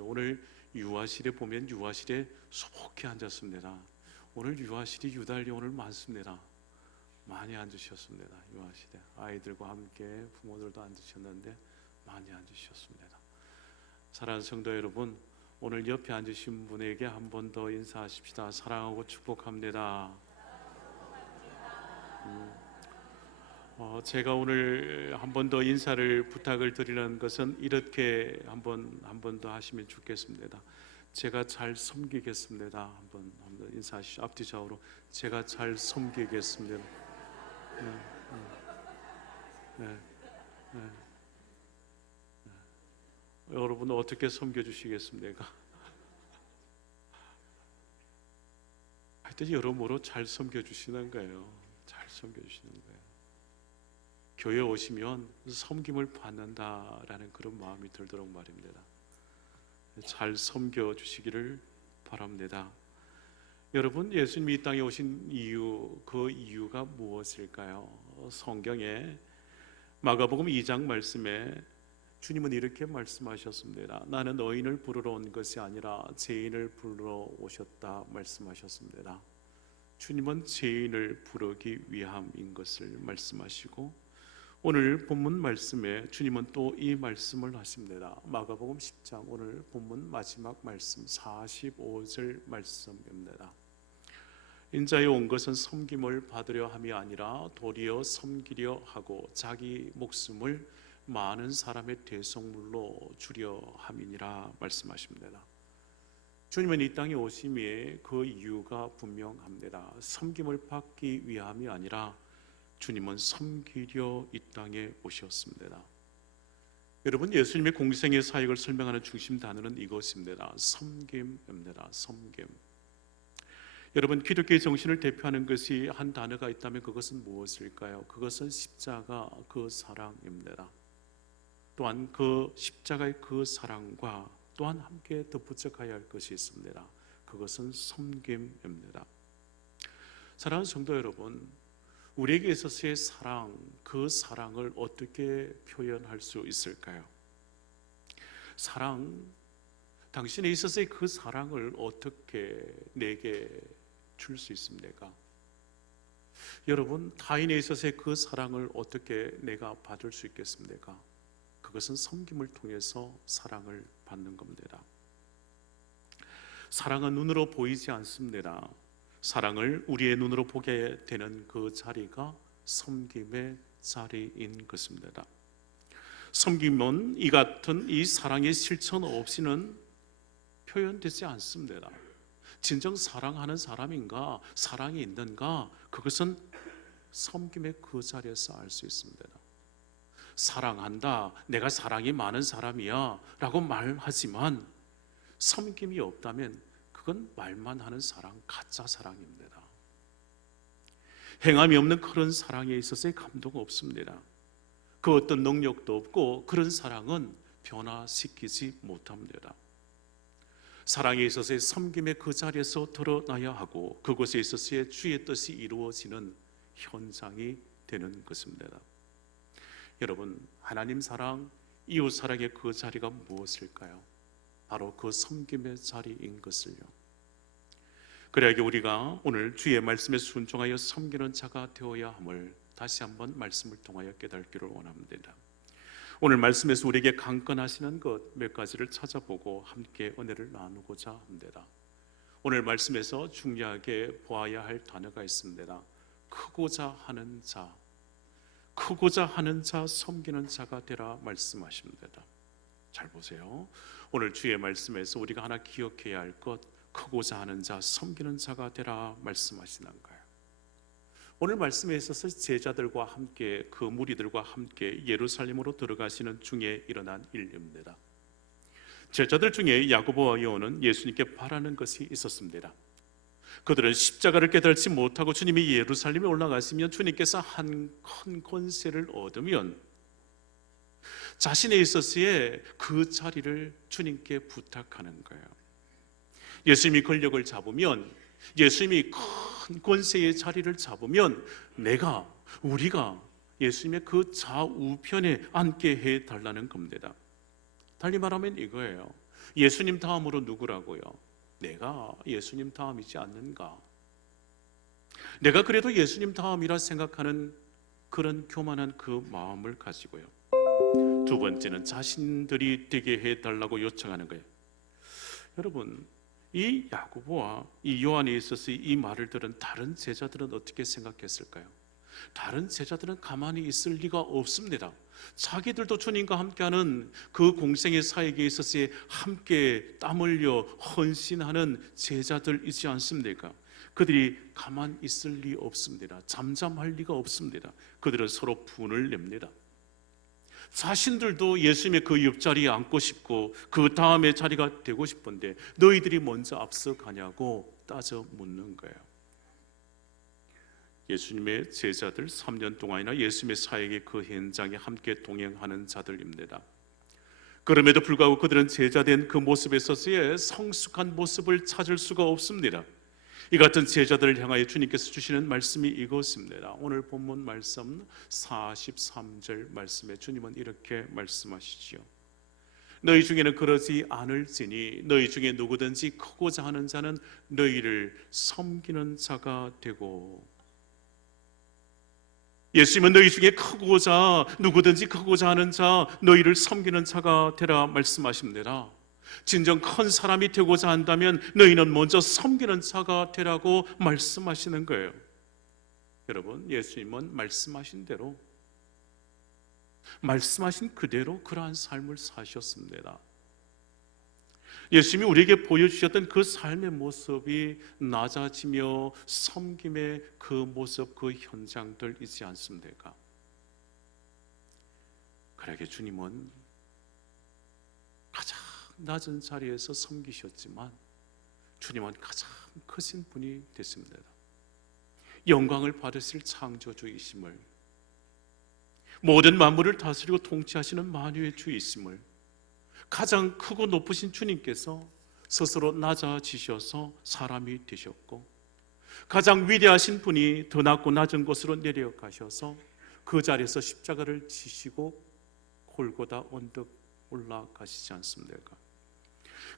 오늘 유아실에 보면 유아실에 소복히 앉았습니다. 오늘 유아실이 유달리 오늘 많습니다. 많이 앉으셨습니다. 유아실에 아이들과 함께 부모들도 앉으셨는데 많이 앉으셨습니다. 사랑하는 성도 여러분, 오늘 옆에 앉으신 분에게 한 번 더 인사하십시다. 사랑하고 축복합니다. 제가 오늘 한 번 더 인사를 부탁을 드리는 것은 이렇게 한 번 더 하시면 좋겠습니다. 제가 잘 섬기겠습니다. 한 번 인사하시죠. 앞뒤 좌우로 제가 잘 섬기겠습니다. 네. 여러분 어떻게 섬겨주시겠습니까? 하여튼 여러모로 잘 섬겨주시는 거예요. 잘 섬겨주시는 거예요. 교회 오시면 섬김을 받는다라는 그런 마음이 들도록 말입니다. 잘 섬겨주시기를 바랍니다. 여러분, 예수님이 이 땅에 오신 이유, 그 이유가 무엇일까요? 성경에 마가복음 2장 말씀에 주님은 이렇게 말씀하셨습니다. 나는 의인을 부르러 온 것이 아니라 죄인을 부르러 오셨다 말씀하셨습니다. 주님은 죄인을 부르기 위함인 것을 말씀하시고, 오늘 본문 말씀에 주님은 또 이 말씀을 하십니다. 마가복음 10장 오늘 본문 마지막 말씀 45절 말씀입니다. 인자에 온 것은 섬김을 받으려 함이 아니라 도리어 섬기려 하고 자기 목숨을 많은 사람의 대속물로 주려 함이니라 말씀하십니다. 주님은 이 땅에 오심에 그 이유가 분명합니다. 섬김을 받기 위함이 아니라 주님은 섬기려 이 땅에 오셨습니다. 여러분, 예수님의 공생의 사역을 설명하는 중심 단어는 이것입니다. 섬김입니다. 섬김. 여러분, 기독교의 정신을 대표하는 것이 한 단어가 있다면 그것은 무엇일까요? 그것은 십자가 그 사랑입니다. 또한 그 십자가의 그 사랑과 또한 함께 덧붙여 가야 할 것이 있습니다. 그것은 섬김입니다. 사랑하는 성도 여러분, 우리에게 있어서의 사랑, 그 사랑을 어떻게 표현할 수 있을까요? 사랑, 당신에 있어서의 그 사랑을 어떻게 내게 줄 수 있습니까? 여러분, 타인에 있어서의 그 사랑을 어떻게 내가 받을 수 있겠습니까? 그것은 섬김을 통해서 사랑을 받는 겁니다. 사랑은 눈으로 보이지 않습니다. 사랑을 우리의 눈으로 보게 되는 그 자리가 섬김의 자리인 것입니다. 섬김은 이 같은 이 사랑의 실천 없이는 표현되지 않습니다. 진정 사랑하는 사람인가, 사랑이 있는가, 그것은 섬김의 그 자리에서 알 수 있습니다. 사랑한다, 내가 사랑이 많은 사람이야 라고 말하지만 섬김이 없다면 그건 말만 하는 사랑, 가짜 사랑입니다. 행함이 없는 그런 사랑에 있어서의 감동 없습니다. 그 어떤 능력도 없고 그런 사랑은 변화시키지 못합니다. 사랑에 있어서의 섬김의 그 자리에서 드러나야 하고 그곳에 있어서의 주의 뜻이 이루어지는 현장이 되는 것입니다. 여러분, 하나님 사랑, 이웃 사랑의 그 자리가 무엇일까요? 바로 그 섬김의 자리인 것을요. 그래야 우리가 오늘 주의 말씀에 순종하여 섬기는 자가 되어야 함을 다시 한번 말씀을 통하여 깨닫기를 원합니다. 오늘 말씀에서 우리에게 강권하시는 것 몇 가지를 찾아보고 함께 은혜를 나누고자 합니다. 오늘 말씀에서 중요하게 보아야 할 단어가 있습니다. 크고자 하는 자, 크고자 하는 자, 섬기는 자가 되라 말씀하십니다. 잘 보세요. 오늘 주의 말씀에서 우리가 하나 기억해야 할 것, 크고자 하는 자, 섬기는 자가 되라 말씀하시는 거예요. 오늘 말씀에 있어서 제자들과 함께 그 무리들과 함께 예루살렘으로 들어가시는 중에 일어난 일입니다. 제자들 중에 야고보와 요한은 예수님께 바라는 것이 있었습니다. 그들은 십자가를 깨달지 못하고 주님이 예루살렘에 올라가시면 주님께서 한 큰 권세를 얻으면 자신에 있어서의 그 자리를 주님께 부탁하는 거예요. 예수님이 권력을 잡으면, 예수님이 큰 권세의 자리를 잡으면 우리가 예수님의 그 좌우편에 앉게 해달라는 겁니다. 달리 말하면 이거예요. 예수님 다음으로 누구라고요? 내가 예수님 다음이지 않는가? 내가 그래도 예수님 다음이라 생각하는 그런 교만한 그 마음을 가지고요. 두 번째는 자신들이 되게 해달라고 요청하는 거예요. 여러분, 이 야고보와 이 요한에 있어서 이 말을 들은 다른 제자들은 어떻게 생각했을까요? 다른 제자들은 가만히 있을 리가 없습니다. 자기들도 주님과 함께하는 그 공생의 사역에 있어서 함께 땀 흘려 헌신하는 제자들이지 않습니까? 그들이 가만히 있을 리 없습니다. 잠잠할 리가 없습니다. 그들은 서로 분을 냅니다. 자신들도 예수님의 그 옆자리에 앉고 싶고 그 다음에 자리가 되고 싶은데 너희들이 먼저 앞서가냐고 따져 묻는 거예요. 예수님의 제자들 3년 동안이나 예수님의 사역의 그 현장에 함께 동행하는 자들입니다. 그럼에도 불구하고 그들은 제자된 그 모습에 있어서의 성숙한 모습을 찾을 수가 없습니다. 이 같은 제자들을 향하여 주님께서 주시는 말씀이 이것입니다. 오늘 본문 말씀 43절 말씀에 주님은 이렇게 말씀하시지요. 너희 중에는 그러지 않을지니 너희 중에 누구든지 크고자 하는 자는 너희를 섬기는 자가 되고. 예수님은 너희 중에 크고자 누구든지 크고자 하는 자 너희를 섬기는 자가 되라 말씀하십니다. 진정 큰 사람이 되고자 한다면 너희는 먼저 섬기는 자가 되라고 말씀하시는 거예요. 여러분, 예수님은 말씀하신 대로 말씀하신 그대로 그러한 삶을 사셨습니다. 예수님이 우리에게 보여주셨던 그 삶의 모습이 낮아지며 섬김의 그 모습, 그 현장들이지 않습니까? 그러게 주님은 가장 낮은 자리에서 섬기셨지만 주님은 가장 크신 분이 됐습니다. 영광을 받으실 창조주이심을, 모든 만물을 다스리고 통치하시는 만유의 주이심을, 가장 크고 높으신 주님께서 스스로 낮아지셔서 사람이 되셨고, 가장 위대하신 분이 더 낮고 낮은 곳으로 내려가셔서 그 자리에서 십자가를 지시고 골고다 언덕 올라가시지 않습니까?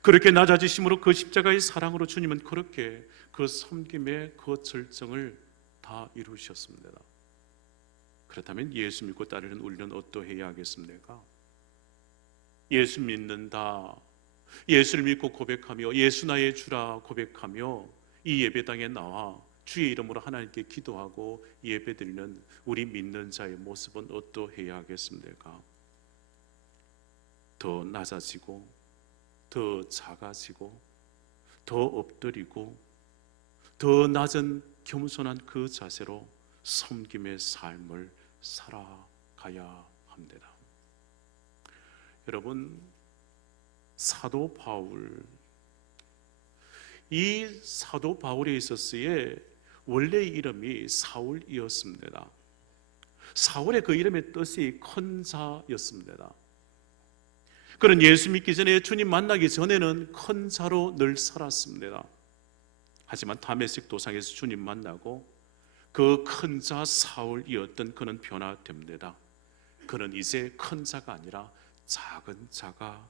그렇게 낮아지심으로 그 십자가의 사랑으로 주님은 그렇게 그 섬김의 그 절정을 다 이루셨습니다. 그렇다면 예수 믿고 따르는 우리는 어떠해야 하겠습니까? 예수 믿는다, 예수를 믿고 고백하며 예수 나의 주라 고백하며 이 예배당에 나와 주의 이름으로 하나님께 기도하고 예배드리는 우리 믿는 자의 모습은 어떠해야 하겠습니까? 더 낮아지고 더 작아지고 더 엎드리고 더 낮은 겸손한 그 자세로 섬김의 삶을 살아가야 합니다. 여러분, 사도 바울, 이 사도 바울에 있어서의 원래 이름이 사울이었습니다. 사울의 그 이름의 뜻이 큰 자였습니다. 그는 예수 믿기 전에 주님 만나기 전에는 큰 자로 늘 살았습니다. 하지만 다메섹 도상에서 주님 만나고 그 큰 자 사울이었던 그는 변화됩니다. 그는 이제 큰 자가 아니라 작은 자가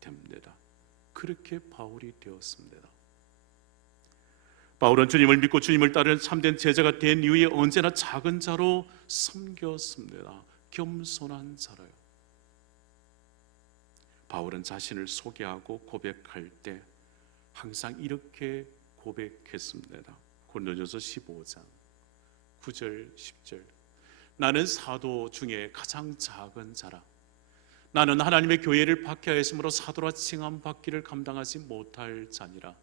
됩니다. 그렇게 바울이 되었습니다. 바울은 주님을 믿고 주님을 따르는 참된 제자가 된 이후에 언제나 작은 자로 섬겼습니다. 겸손한 자로요. 바울은 자신을 소개하고 고백할 때 항상 이렇게 고백했습니다. 고린도전서 15장 9절 10절 나는 사도 중에 가장 작은 자라. 나는 하나님의 교회를 박해하였으므로 사도라 칭함받기를 감당하지 못할 자니라.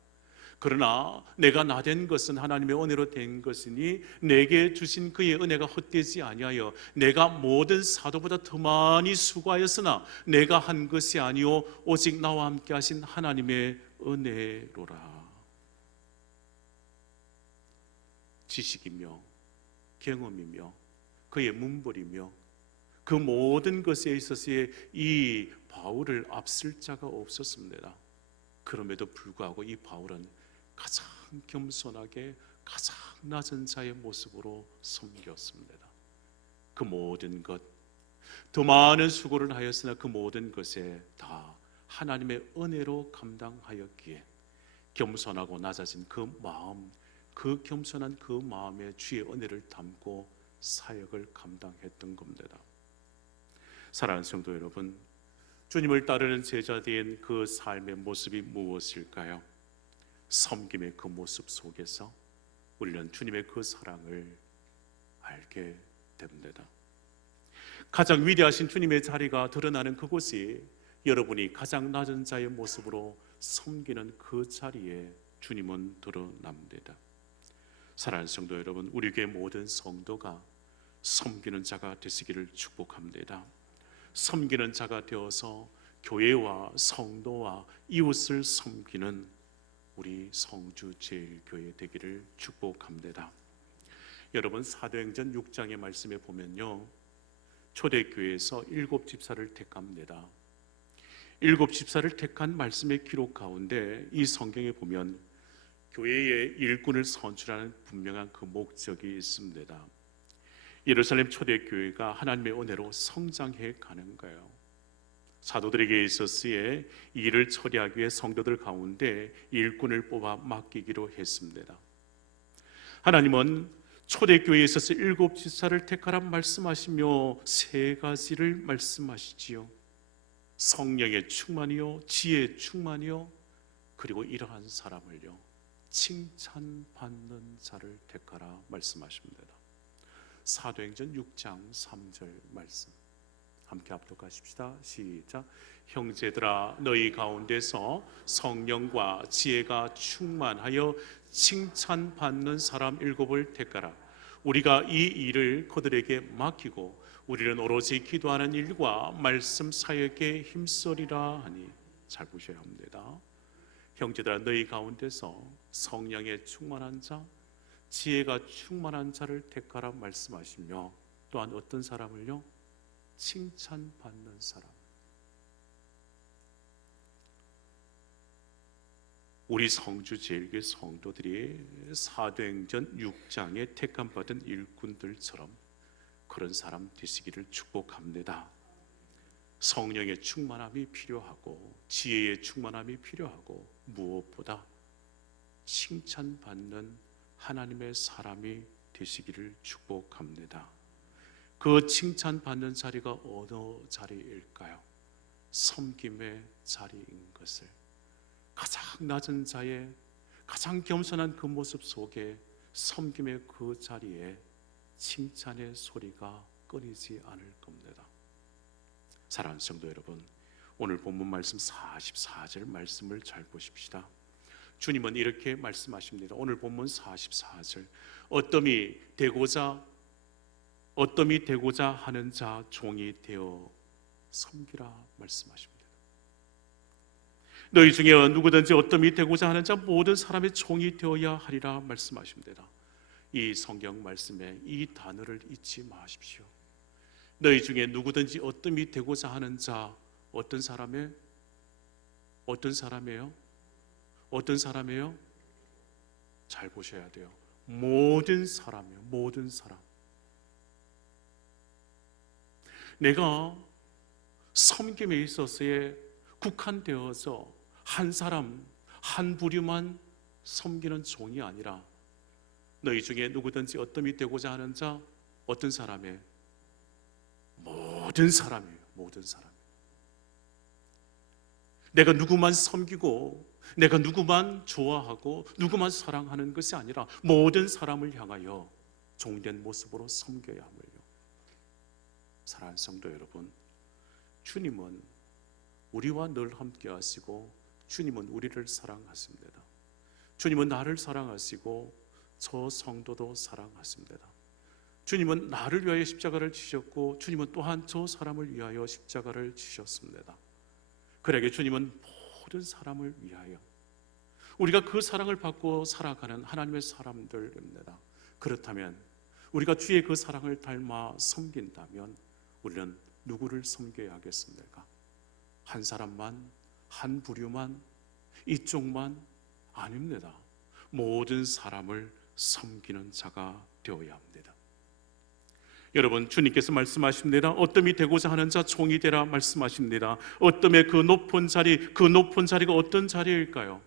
그러나 내가 나된 것은 하나님의 은혜로 된 것이니 내게 주신 그의 은혜가 헛되지 아니하여 내가 모든 사도보다 더 많이 수고하였으나 내가 한 것이 아니오 오직 나와 함께 하신 하나님의 은혜로라. 지식이며 경험이며 그의 문벌이며 그 모든 것에 있어서의 이 바울을 앞설 자가 없었습니다. 그럼에도 불구하고 이 바울은 가장 겸손하게 가장 낮은 자의 모습으로 섬겼습니다. 그 모든 것, 더 많은 수고를 하였으나 그 모든 것에 다 하나님의 은혜로 감당하였기에 겸손하고 낮아진 그 마음, 그 겸손한 그 마음에 주의 은혜를 담고 사역을 감당했던 겁니다. 사랑하는 성도 여러분, 주님을 따르는 제자된 그 삶의 모습이 무엇일까요? 섬김의 그 모습 속에서 우리는 주님의 그 사랑을 알게 됩니다. 가장 위대하신 주님의 자리가 드러나는 그곳이 여러분이 가장 낮은 자의 모습으로 섬기는 그 자리에 주님은 드러납니다. 사랑하는 성도 여러분, 우리 교회 모든 성도가 섬기는 자가 되시기를 축복합니다. 섬기는 자가 되어서 교회와 성도와 이웃을 섬기는 우리 성주제일교회 되기를 축복합니다. 여러분, 사도행전 6장의 말씀에 보면요, 초대교회에서 7집사를 택합니다. 7집사를 택한 말씀의 기록 가운데 이 성경에 보면 교회의 일꾼을 선출하는 분명한 그 목적이 있습니다. 예루살렘 초대교회가 하나님의 은혜로 성장해 가는 거예요. 사도들에게 있었기에 이 일을 처리하기 위해 성도들 가운데 일꾼을 뽑아 맡기기로 했습니다. 하나님은 초대교회에 있어서 7집사를 택하라 말씀하시며 세 가지를 말씀하시지요. 성령의 충만이요, 지혜의 충만이요, 그리고 이러한 사람을요, 칭찬받는 자를 택하라 말씀하십니다. 사도행전 6장 3절 말씀 함께 합독하십시다. 시작. 형제들아, 너희 가운데서 성령과 지혜가 충만하여 칭찬받는 사람 7을 택하라. 우리가 이 일을 그들에게 맡기고 우리는 오로지 기도하는 일과 말씀 사역에 힘쓰리라 하니. 잘 보셔야 합니다. 형제들아, 너희 가운데서 성령의 충만한 자, 지혜가 충만한 자를 택하라 말씀하시며, 또한 어떤 사람을요? 칭찬받는 사람. 우리 성주제일교회 성도들이 사도행전 6장에 택함받은 일꾼들처럼 그런 사람 되시기를 축복합니다. 성령의 충만함이 필요하고 지혜의 충만함이 필요하고 무엇보다 칭찬받는 하나님의 사람이 되시기를 축복합니다. 그 칭찬받는 자리가 어느 자리일까요? 섬김의 자리인 것을, 가장 낮은 자의 가장 겸손한 그 모습 속에 섬김의 그 자리에 칭찬의 소리가 끊이지 않을 겁니다. 사랑하는 성도 여러분, 오늘 본문 말씀 44절 말씀을 잘 보십시다. 주님은 이렇게 말씀하십니다. 오늘 본문 44절, 어떠미 되고자 하는 자 종이 되어 섬기라 말씀하십니다. 너희 중에 누구든지 어떠미 되고자 하는 자 모든 사람의 종이 되어야 하리라 말씀하십니다. 이 성경 말씀에 이 단어를 잊지 마십시오. 너희 중에 누구든지 어떠미 되고자 하는 자, 어떤 사람이에요? 어떤 사람이에요? 잘 보셔야 돼요. 모든 사람이에요. 모든 사람. 내가 섬김에 있어서의 국한되어서 한 사람, 한 부류만 섬기는 종이 아니라 너희 중에 누구든지 어떠미 되고자 하는 자, 어떤 사람이에요? 모든 사람이에요. 모든 사람. 내가 누구만 섬기고 내가 누구만 좋아하고 누구만 사랑하는 것이 아니라 모든 사람을 향하여 종된 모습으로 섬겨야 함을요. 사랑하는 성도 여러분, 주님은 우리와 늘 함께 하시고 주님은 우리를 사랑하십니다. 주님은 나를 사랑하시고 저 성도도 사랑하십니다. 주님은 나를 위하여 십자가를 지셨고 주님은 또한 저 사람을 위하여 십자가를 지셨습니다. 그러게 주님은 모든 사람을 위하여, 우리가 그 사랑을 받고 살아가는 하나님의 사람들입니다. 그렇다면 우리가 주의 그 사랑을 닮아 섬긴다면 우리는 누구를 섬겨야 하겠습니까? 한 사람만, 한 부류만, 이쪽만? 아닙니다. 모든 사람을 섬기는 자가 되어야 합니다. 여러분, 주님께서 말씀하십니다. 어뜸이 되고자 하는 자 종이 되라 말씀하십니다. 어뜸의 그 높은 자리가 어떤 자리일까요?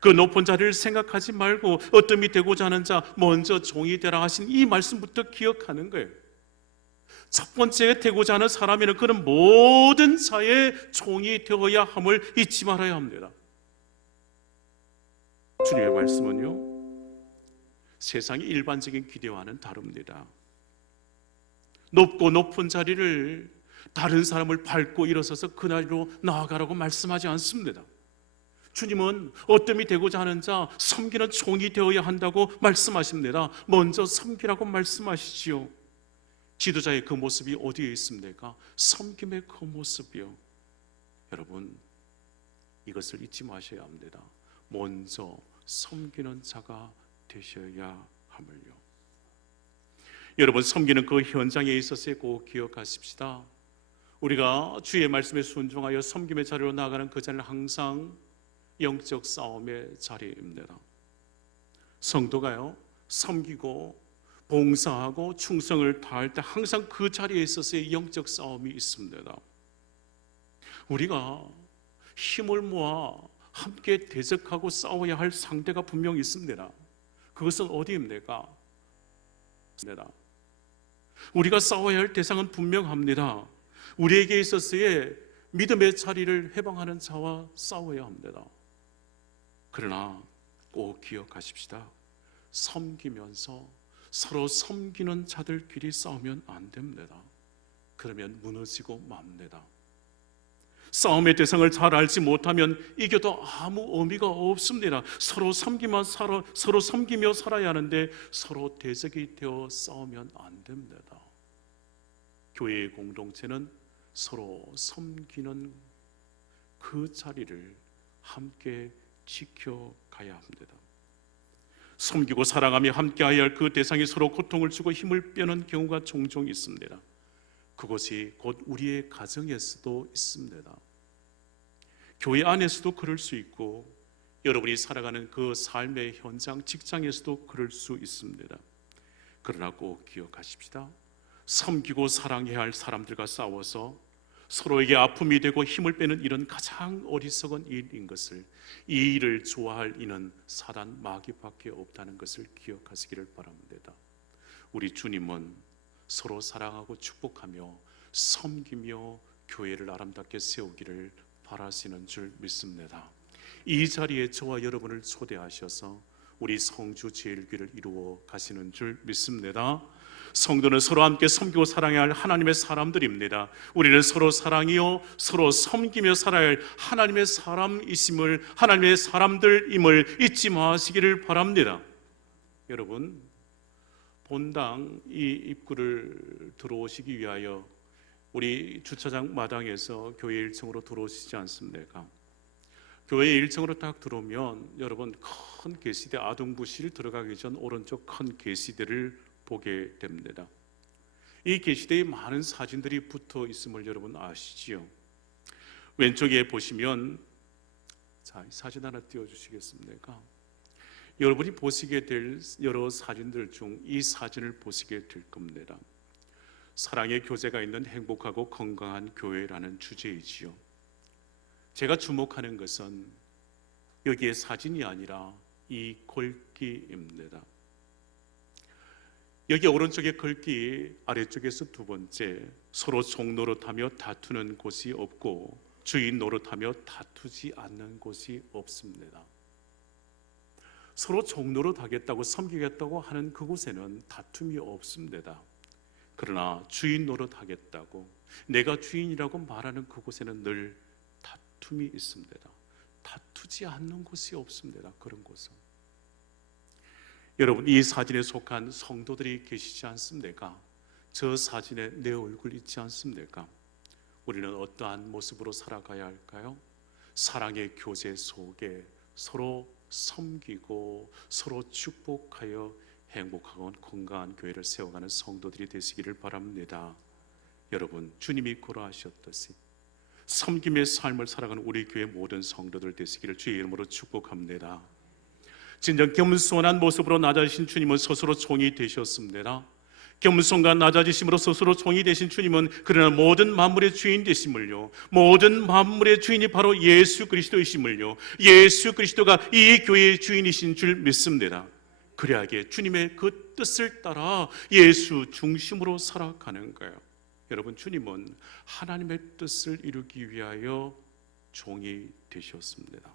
그 높은 자리를 생각하지 말고 어뜸이 되고자 하는 자 먼저 종이 되라 하신 이 말씀부터 기억하는 거예요. 첫 번째 되고자 하는 사람에는 그는 모든 자의 종이 되어야 함을 잊지 말아야 합니다. 주님의 말씀은요, 세상의 일반적인 기대와는 다릅니다. 높은 자리를 다른 사람을 밟고 일어서서 그 자리로 나아가라고 말씀하지 않습니다. 주님은 어뜸이 되고자 하는 자 섬기는 종이 되어야 한다고 말씀하십니다. 먼저 섬기라고 말씀하시지요. 지도자의 그 모습이 어디에 있습니까? 섬김의 그 모습이요. 여러분, 이것을 잊지 마셔야 합니다. 먼저 섬기는 자가 되셔야 함을요. 여러분, 섬기는 그 현장에 있어서의 꼭 기억하십시다. 우리가 주의 말씀에 순종하여 섬김의 자리로 나아가는 그 자리는 항상 영적 싸움의 자리입니다. 성도가요, 섬기고 봉사하고 충성을 다할 때 항상 그 자리에 있어서의 영적 싸움이 있습니다. 우리가 힘을 모아 함께 대적하고 싸워야 할 상대가 분명히 있습니다. 그것은 어디입니까? 우리가 싸워야 할 대상은 분명합니다. 우리에게 있어서의 믿음의 자리를 해방하는 자와 싸워야 합니다. 그러나 꼭 기억하십시다. 섬기면서 서로 섬기는 자들끼리 싸우면 안 됩니다. 그러면 무너지고 맙니다. 싸움의 대상을 잘 알지 못하면 이겨도 아무 의미가 없습니다. 서로 섬기며 살아야 하는데 서로 대적이 되어 싸우면 안 됩니다. 교회의 공동체는 서로 섬기는 그 자리를 함께 지켜가야 합니다. 섬기고 사랑하며 함께해야 할 그 대상이 서로 고통을 주고 힘을 빼는 경우가 종종 있습니다. 그것이 곧 우리의 가정에서도 있습니다. 교회 안에서도 그럴 수 있고 여러분이 살아가는 그 삶의 현장, 직장에서도 그럴 수 있습니다. 그러나 꼭 기억하십시다. 섬기고 사랑해야 할 사람들과 싸워서 서로에게 아픔이 되고 힘을 빼는 일은 가장 어리석은 일인 것을, 이 일을 좋아할 이는 사단 마귀밖에 없다는 것을 기억하시기를 바랍니다. 우리 주님은 서로 사랑하고 축복하며 섬기며 교회를 아름답게 세우기를 바라시는 줄 믿습니다. 이 자리에 저와 여러분을 초대하셔서 우리 성주 제일교회를 이루어 가시는 줄 믿습니다. 성도는 서로 함께 섬기고 사랑해야 할 하나님의 사람들입니다. 우리는 서로 사랑이요 서로 섬기며 살아야 할 하나님의 사람이심을, 하나님의 사람들임을 잊지 마시기를 바랍니다. 여러분, 본당 이 입구를 들어오시기 위하여 우리 주차장 마당에서 교회 1층으로 들어오시지 않습니까? 교회 1층으로 딱 들어오면 여러분, 큰 계시대, 아동부실 들어가기 전 오른쪽 큰 계시대를 보게 됩니다. 이 계시대에 많은 사진들이 붙어 있음을 여러분 아시지요? 왼쪽에 보시면, 자, 사진 하나 띄워주시겠습니까? 여러분이 보시게 될 여러 사진들 중 이 사진을 보시게 될 겁니다. 사랑의 교제가 있는 행복하고 건강한 교회라는 주제이지요. 제가 주목하는 것은 여기에 사진이 아니라 이 글귀입니다. 여기 오른쪽에 글귀, 아래쪽에서 두 번째, 서로 종 노릇하며 다투는 곳이 없고 주인 노릇하며 다투지 않는 곳이 없습니다. 서로 종 노릇하겠다고 섬기겠다고 하는 그곳에는 다툼이 없습니다. 그러나 주인 노릇하겠다고 내가 주인이라고 말하는 그곳에는 늘 다툼이 있습니다. 다투지 않는 곳이 없습니다. 그런 곳은. 여러분, 이 사진에 속한 성도들이 계시지 않습니까? 저 사진에 내 얼굴 있지 않습니까? 우리는 어떠한 모습으로 살아가야 할까요? 사랑의 교제 속에 서로 섬기고 서로 축복하여 행복하고 건강한 교회를 세워가는 성도들이 되시기를 바랍니다. 여러분, 주님이 고라하셨듯이 섬김의 삶을 살아가는 우리 교회 모든 성도들 되시기를 주의 이름으로 축복합니다. 진정 겸손한 모습으로 낮아지신 주님은 스스로 종이 되셨습니다. 겸손과 낮아지심으로 스스로 종이 되신 주님은 그러나 모든 만물의 주인 되심을요, 모든 만물의 주인이 바로 예수 그리스도이심을요, 예수 그리스도가 이 교회의 주인이신 줄 믿습니다. 그래야게 주님의 그 뜻을 따라 예수 중심으로 살아가는 거예요. 여러분, 주님은 하나님의 뜻을 이루기 위하여 종이 되셨습니다.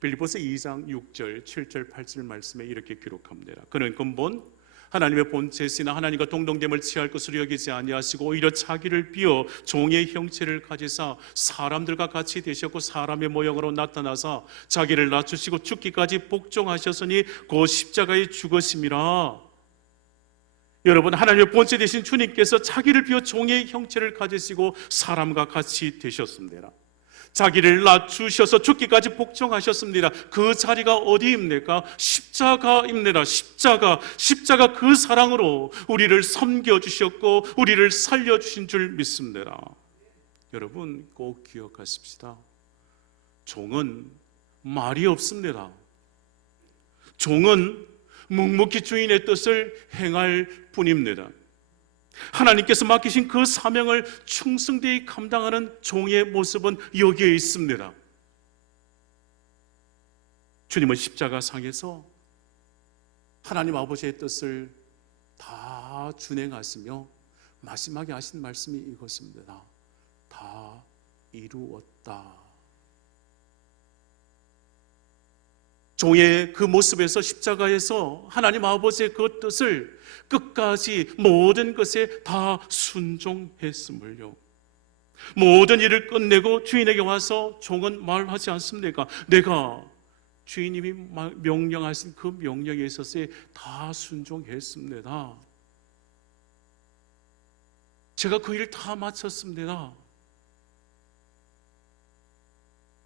빌립보서 2장 6절, 7절, 8절 말씀에 이렇게 기록합니다. 그는 근본 하나님의 본체시나 하나님과 동등됨을 취할 것으로 여기지 아니하시고 오히려 자기를 비어 종의 형체를 가지사 사람들과 같이 되셨고 사람의 모형으로 나타나사 자기를 낮추시고 죽기까지 복종하셨으니 그 십자가의 죽으심이라. 여러분, 하나님의 본체 되신 주님께서 자기를 비어 종의 형체를 가지시고 사람과 같이 되셨습니다. 자기를 낮추셔서 죽기까지 복종하셨습니다. 그 자리가 어디입니까? 십자가입니다. 십자가 그 사랑으로 우리를 섬겨주셨고 우리를 살려주신 줄 믿습니다. 여러분, 꼭 기억하십시다. 종은 말이 없습니다. 종은 묵묵히 주인의 뜻을 행할 뿐입니다. 하나님께서 맡기신 그 사명을 충성되이 감당하는 종의 모습은 여기에 있습니다. 주님은 십자가상에서 하나님 아버지의 뜻을 다 준행하시며 마지막에 하신 말씀이 이것입니다. 다 이루었다. 종의 그 모습에서 십자가에서 하나님 아버지의 그 뜻을 끝까지 모든 것에 다 순종했음을요. 모든 일을 끝내고 주인에게 와서 종은 말하지 않습니까? 내가 주인님이 명령하신 그 명령에 있어서 다 순종했습니다. 제가 그 일 다 마쳤습니다.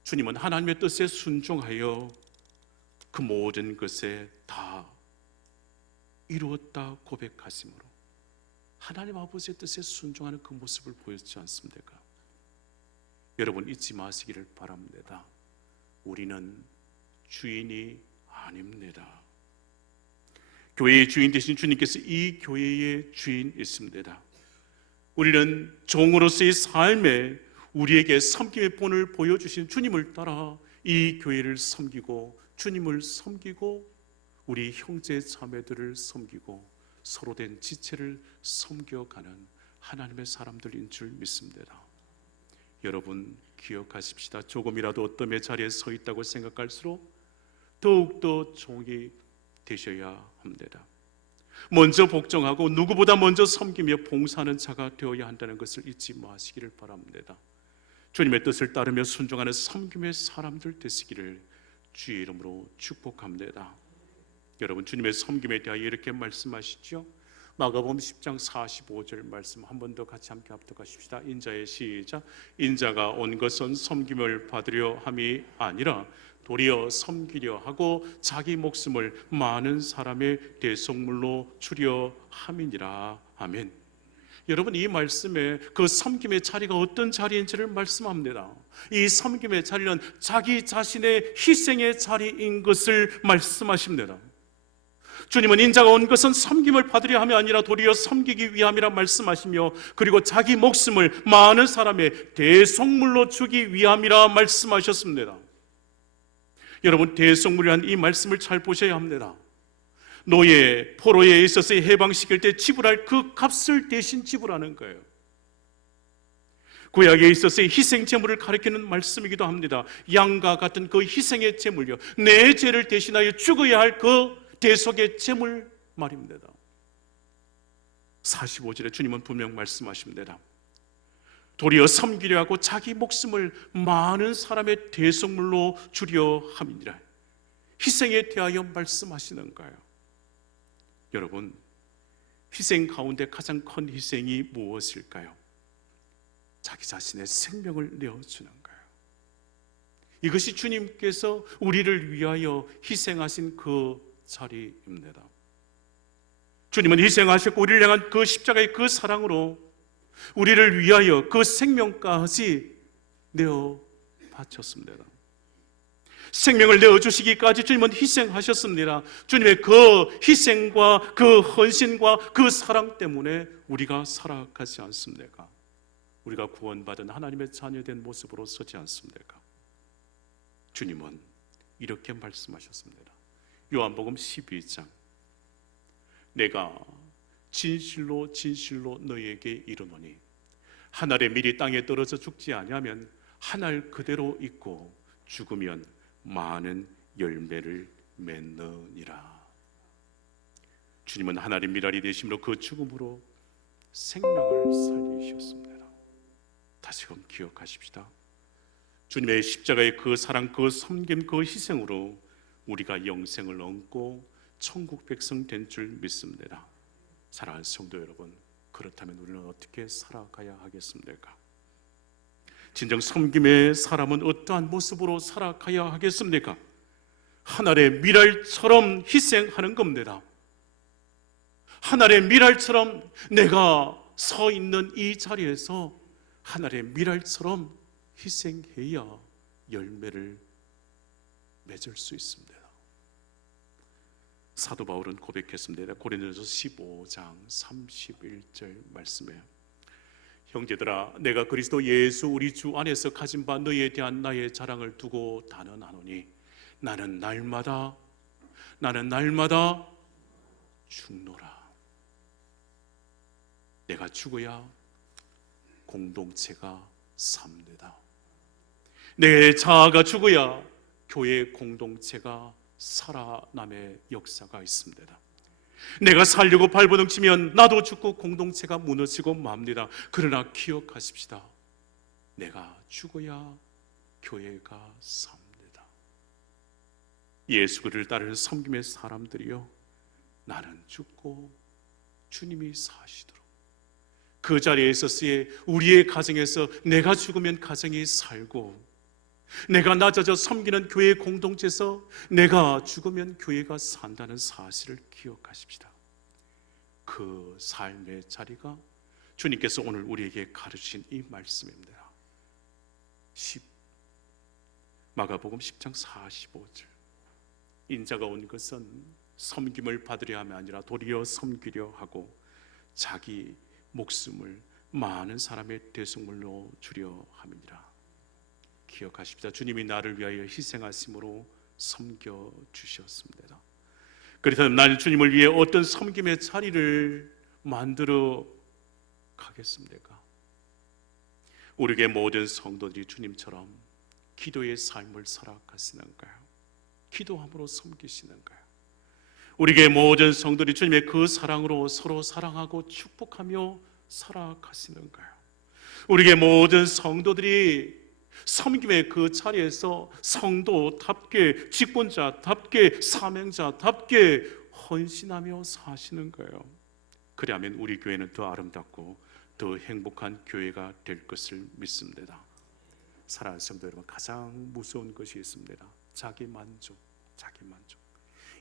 주님은 하나님의 뜻에 순종하여 그 모든 것에 다 이루었다 고백하심으로 하나님 아버지의 뜻에 순종하는 그 모습을 보였지 않습니까? 여러분, 잊지 마시기를 바랍니다. 우리는 주인이 아닙니다. 교회의 주인 되신 주님께서 이 교회의 주인이십니다. 우리는 종으로서의 삶에 우리에게 섬김의 본을 보여주신 주님을 따라 이 교회를 섬기고 주님을 섬기고 우리 형제 자매들을 섬기고 서로 된 지체를 섬겨가는 하나님의 사람들인 줄 믿습니다. 여러분, 기억하십시다. 조금이라도 어떤 자리에 서 있다고 생각할수록 더욱더 종이 되셔야 합니다. 먼저 복종하고 누구보다 먼저 섬기며 봉사하는 자가 되어야 한다는 것을 잊지 마시기를 바랍니다. 주님의 뜻을 따르며 순종하는 섬김의 사람들 되시기를 주의 이름으로 축복합니다. 여러분, 주님의 섬김에 대하여 이렇게 말씀하시죠. 마가복음 10장 45절 말씀 한 번 더 같이 함께 합독하십시다. 인자의 시작. 인자가 온 것은 섬김을 받으려 함이 아니라 도리어 섬기려 하고 자기 목숨을 많은 사람의 대속물로 주려 함이니라. 아멘. 여러분, 이 말씀에 그 섬김의 자리가 어떤 자리인지를 말씀합니다. 이 섬김의 자리는 자기 자신의 희생의 자리인 것을 말씀하십니다. 주님은 인자가 온 것은 섬김을 받으려 함이 아니라 도리어 섬기기 위함이라 말씀하시며 그리고 자기 목숨을 많은 사람의 대속물로 주기 위함이라 말씀하셨습니다. 여러분, 대속물이란 이 말씀을 잘 보셔야 합니다. 노예, 포로에 있어서 해방시킬 때 지불할 그 값을 대신 지불하는 거예요. 구약에 있어서 희생 제물을 가리키는 말씀이기도 합니다. 양과 같은 그 희생의 제물요, 내 죄를 대신하여 죽어야 할 그 대속의 제물 말입니다. 45절에 주님은 분명 말씀하십니다. 도리어 섬기려 하고 자기 목숨을 많은 사람의 대속물로 주려 함이니라. 희생에 대하여 말씀하시는 거예요. 여러분, 희생 가운데 가장 큰 희생이 무엇일까요? 자기 자신의 생명을 내어주는 거예요. 이것이 주님께서 우리를 위하여 희생하신 그 자리입니다. 주님은 희생하셨고 우리를 향한 그 십자가의 그 사랑으로 우리를 위하여 그 생명까지 내어 바쳤습니다. 생명을 내어주시기까지 주님은 희생하셨습니다. 주님의 그 희생과 그 헌신과 그 사랑 때문에 우리가 살아가지 않습니까? 우리가 구원받은 하나님의 자녀된 모습으로 서지 않습니까? 주님은 이렇게 말씀하셨습니다. 요한복음 12장, 내가 진실로 진실로 너희에게 이르노니 한 알의 밀이 땅에 떨어져 죽지 아니하면 한 알 그대로 있고 죽으면 많은 열매를 맺느니라. 주님은 한 알의 밀알이 되심으로 그 죽음으로 생명을 살리셨습니다. 다시금 기억하십시다. 주님의 십자가의 그 사랑, 그 섬김, 그 희생으로 우리가 영생을 얻고 천국 백성 된 줄 믿습니다. 사랑하는 성도 여러분, 그렇다면 우리는 어떻게 살아가야 하겠습니까? 진정 섬김의 사람은 어떠한 모습으로 살아가야 하겠습니까? 하늘의 밀알처럼 희생하는 겁니다. 하늘의 밀알처럼 내가 서 있는 이 자리에서 하늘의 밀알처럼 희생해야 열매를 맺을 수 있습니다. 사도 바울은 고백했습니다. 고린도전서 15장 31절 말씀에, 형제들아, 내가 그리스도 예수 우리 주 안에서 가진 바 너희에 대한 나의 자랑을 두고 단언하노니 나는 날마다 죽노라. 내가 죽어야 공동체가 삽니다. 내 자아가 죽어야 교회 공동체가 살아남의 역사가 있습니다. 내가 살려고 발버둥치면 나도 죽고 공동체가 무너지고 맙니다. 그러나 기억하십시다. 내가 죽어야 교회가 삽니다. 예수 그리스도를 따르는 섬김의 사람들이요, 나는 죽고 주님이 사시도록 그 자리에 있었으에 우리의 가정에서 내가 죽으면 가정이 살고, 내가 낮아져 섬기는 교회 공동체에서 내가 죽으면 교회가 산다는 사실을 기억하십시다. 그 삶의 자리가 주님께서 오늘 우리에게 가르치신 이 말씀입니다. 마가복음 10장 45절, 인자가 온 것은 섬김을 받으려 함이 아니라 도리어 섬기려 하고 자기 목숨을 많은 사람의 대속물로 주려 함이니라. 기억하십시다. 주님이 나를 위하여 희생하심으로 섬겨주셨습니다. 그렇다면 나는 주님을 위해 어떤 섬김의 자리를 만들어 가겠습니까? 우리에게 모든 성도들이 주님처럼 기도의 삶을 살아가시는가요? 기도함으로 섬기시는가요? 우리에게 모든 성도들이 주님의 그 사랑으로 서로 사랑하고 축복하며 살아가시는가요? 우리에게 모든 성도들이 섬김의 그 자리에서 성도답게, 직분자답게, 사명자답게 헌신하며 사시는가요? 그리하면 우리 교회는 더 아름답고 더 행복한 교회가 될 것을 믿습니다. 사랑하는 성도 여러분, 가장 무서운 것이 있습니다. 자기 만족.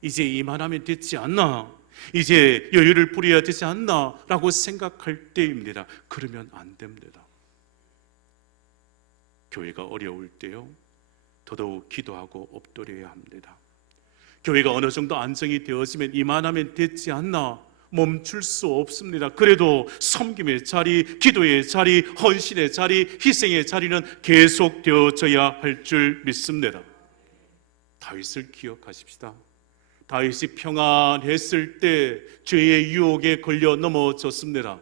이제 이만하면 됐지 않나, 이제 여유를 부려야 되지 않나 라고 생각할 때입니다. 그러면 안 됩니다. 교회가 어려울 때요, 더더욱 기도하고 엎드려야 합니다. 교회가 어느 정도 안정이 되어지면 이만하면 됐지 않나 멈출 수 없습니다. 그래도 섬김의 자리, 기도의 자리, 헌신의 자리, 희생의 자리는 계속되어져야 할 줄 믿습니다. 다윗을 기억하십시다. 다윗이 평안했을 때 죄의 유혹에 걸려 넘어졌습니다.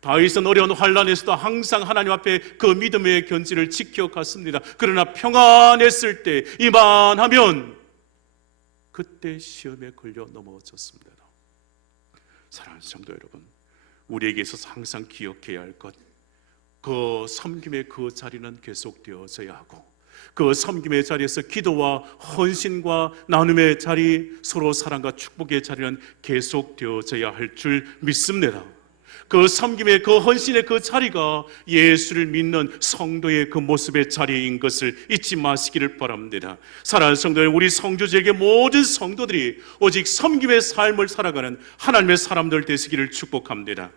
다윗은 어려운 환난에서도 항상 하나님 앞에 그 믿음의 견지를 지켜갔습니다. 그러나 평안했을 때, 이만하면 그때 시험에 걸려 넘어졌습니다. 사랑하는 성도 여러분, 우리에게 있어서 항상 기억해야 할 것, 그 섬김의 그 자리는 계속되어져야 하고, 그 섬김의 자리에서 기도와 헌신과 나눔의 자리, 서로 사랑과 축복의 자리는 계속되어져야 할 줄 믿습니다. 그 섬김의, 그 헌신의 그 자리가 예수를 믿는 성도의 그 모습의 자리인 것을 잊지 마시기를 바랍니다. 사랑하는 성도들, 우리 성도들에게 모든 성도들이 오직 섬김의 삶을 살아가는 하나님의 사람들 되시기를 축복합니다.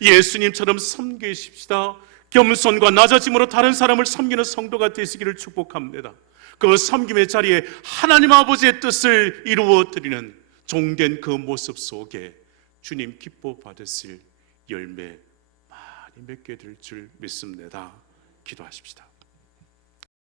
예수님처럼 섬기십시다. 겸손과 낮아짐으로 다른 사람을 섬기는 성도가 되시기를 축복합니다. 그 섬김의 자리에 하나님 아버지의 뜻을 이루어 드리는 종된 그 모습 속에 주님 기뻐 받으실 열매 많이 맺게 될 줄 믿습니다. 기도하십시다.